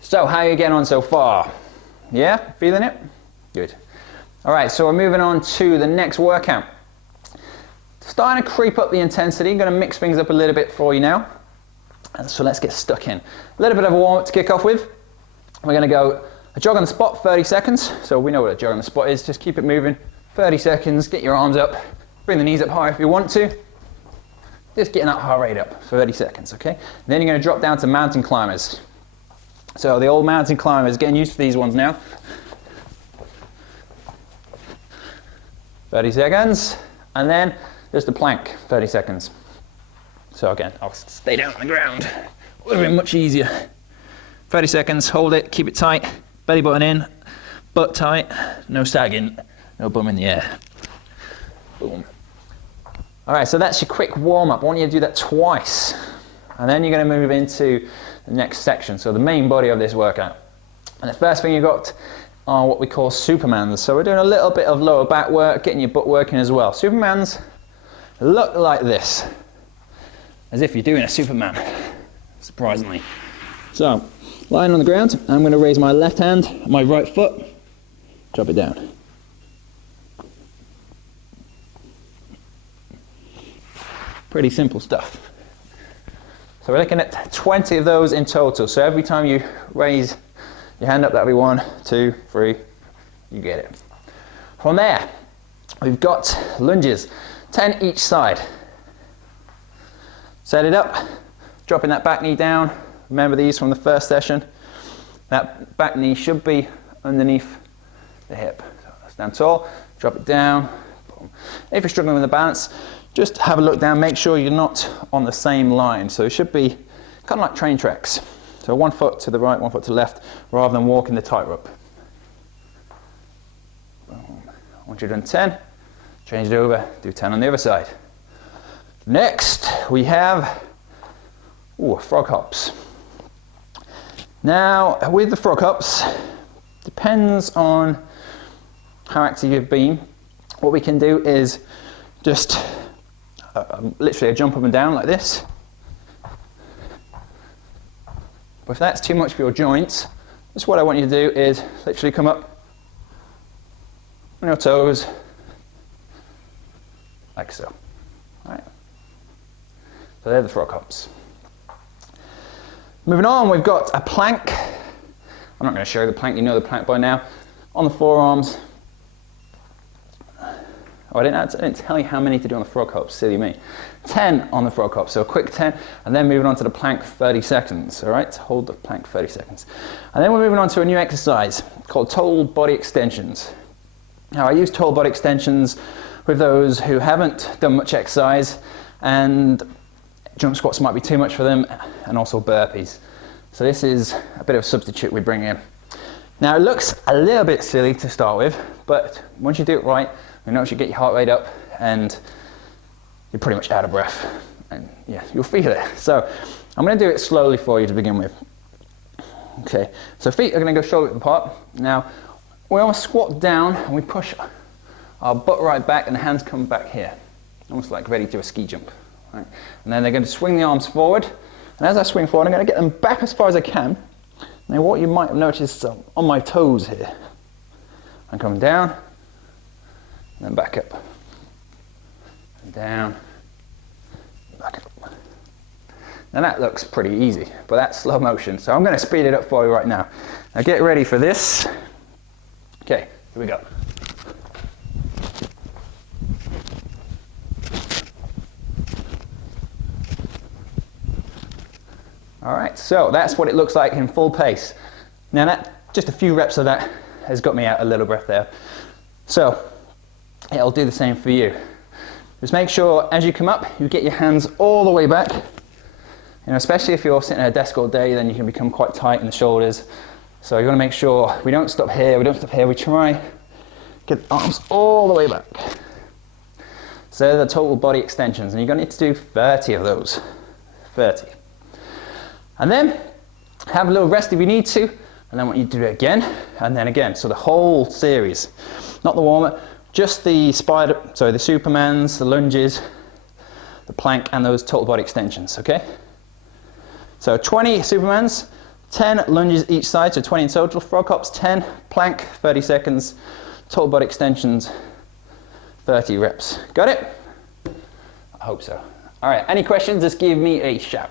So how are you getting on so far? Yeah, feeling it? Good. All right, so we're moving on to the next workout. Starting to creep up the intensity, going to mix things up a little bit for you now. And so let's get stuck in. A little bit of a warm up to kick off with. We're going to go a jog on the spot, 30 seconds. So we know what a jog on the spot is, just keep it moving. 30 seconds, get your arms up, bring the knees up high if you want to. Just getting that heart rate up, 30 seconds, okay? And then you're going to drop down to mountain climbers. So the old mountain climbers, getting used to these ones now. 30 seconds, and then just a plank, 30 seconds. So again, I'll stay down on the ground. Would have been much easier. 30 seconds, hold it, keep it tight, belly button in, butt tight, no sagging, no bum in the air. Boom. All right, so that's your quick warm up. I want you to do that twice. And then you're going to move into the next section, so the main body of this workout. And the first thing you've got are what we call Supermans. So we're doing a little bit of lower back work, getting your butt working as well. Supermans look like this, as if you're doing a Superman, surprisingly. So, lying on the ground, I'm going to raise my left hand, my right foot, drop it down. Pretty simple stuff. So we're looking at 20 of those in total. So every time you raise your hand up, that'll be 1, 2, 3, you get it. From there, we've got lunges, 10 each side. Set it up, dropping that back knee down. Remember these from the first session. That back knee should be underneath the hip. So stand tall, drop it down. Boom. If you're struggling with the balance, just have a look down, make sure you're not on the same line. So it should be kind of like train tracks. So 1 foot to the right, 1 foot to the left, rather than walking the tightrope. Once you've done 10, change it over, do 10 on the other side. Next, we have frog hops. Now, with the frog hops, depends on how active you've been. What we can do is just literally a jump up and down like this. But if that's too much for your joints, just what I want you to do is literally come up on your toes, like so. All right. So they're the frog hops. Moving on, we've got a plank. I'm not going to show you the plank, you know the plank by now. On the forearms. Oh, I didn't tell you how many to do on the frog hops, silly me. 10 on the frog hops, so a quick 10, and then moving on to the plank 30 seconds, all right? Hold the plank 30 seconds. And then we're moving on to a new exercise called total body extensions. Now, I use total body extensions with those who haven't done much exercise, and jump squats might be too much for them, and also burpees. So this is a bit of a substitute we bring in. Now, it looks a little bit silly to start with, but once you do it right, you notice you get your heart rate up and you're pretty much out of breath, and yeah, you'll feel it. So I'm going to do it slowly for you to begin with. Okay, so feet are going to go shoulder width apart. Now we almost squat down and we push our butt right back and the hands come back here, almost like ready to do a ski jump. Right? And then they're going to swing the arms forward, and as I swing forward I'm going to get them back as far as I can. Now what you might have noticed is on my toes here, I'm coming down and then back up, and down, back up. Now that looks pretty easy, but that's slow motion, so I'm going to speed it up for you right now. Now get ready for this. Okay, here we go. All right, so that's what it looks like in full pace. Now that, just a few reps of that has got me out a little breath there. So it'll do the same for you. Just make sure as you come up, you get your hands all the way back. You know, especially if you're sitting at a desk all day, then you can become quite tight in the shoulders. So you want to make sure we don't stop here, we try get the arms all the way back. So they're the total body extensions, and you're going to need to do 30 of those. 30. And then have a little rest if you need to, and then I want you to do it again, and then again. So the whole series, not the warm-up, just the Supermans, the lunges, the plank, and those total body extensions, okay? So 20 Supermans, 10 lunges each side, so 20 in total. Frog hops, 10, plank, 30 seconds. Total body extensions, 30 reps. Got it? I hope so. All right, any questions, just give me a shout.